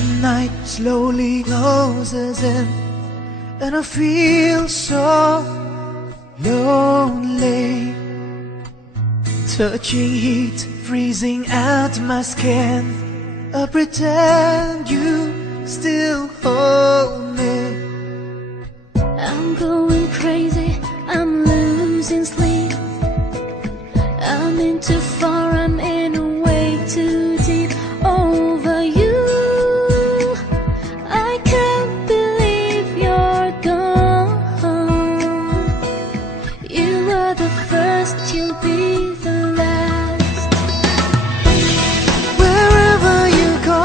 The night slowly closes in, and I feel so lonely. Touching heat, freezing out my skin. I pretend you still hold me. I'm going crazy, I'm losing sleep. I'm in too far, I'm in a way too deep over you. I can't believe you're gone. You were the first, you'll be the last. Wherever you go,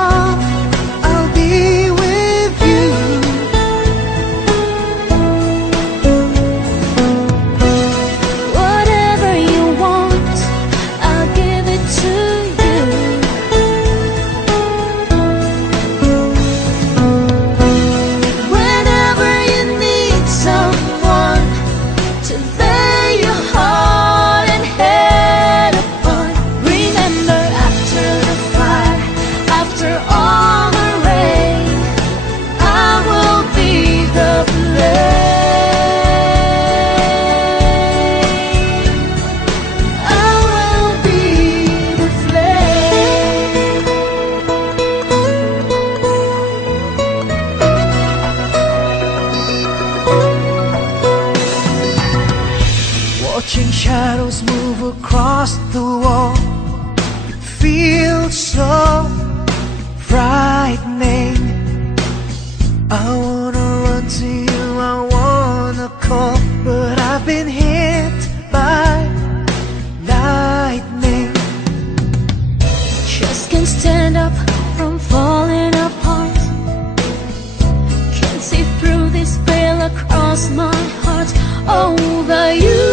I'll be with you. Whatever you want, I'll give it to you. Whenever you need someone to lay your heart and head upon, remember after the fire, after all the rain, I will be the flame. I will be the flame. Watching shadows move across the wall feels so frightening. I wanna run to you, I wanna call, but I've been hit by lightning. Just can't stand up from falling apart. Can't see through this veil across my heart. Over you,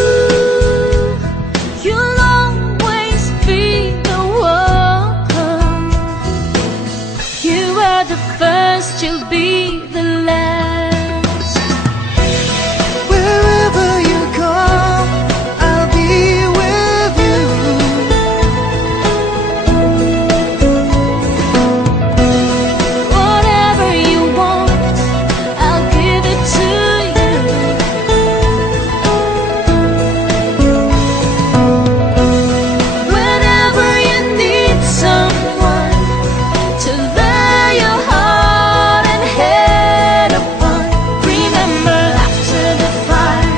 you'll always be the one. You are the first, you'll be the last. Wherever you go, I'll be with you. Whatever you want, I'll give it to you. Whenever you need someone to lay your heart and head upon, remember after the fire,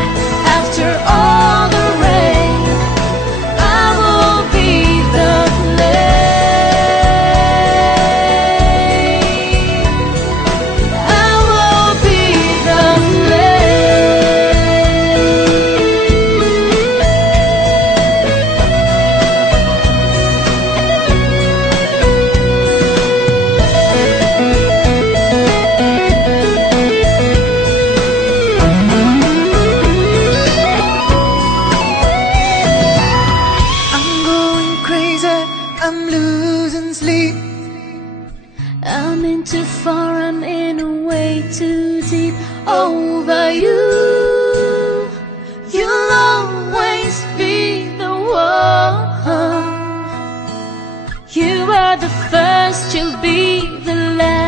after all the rain, I will be the flame. I will be the I'm going crazy, I'm losing sleep. I'm in too far, I'm in a way too deep over you. You'll always be the one. You are the first, you'll be the last.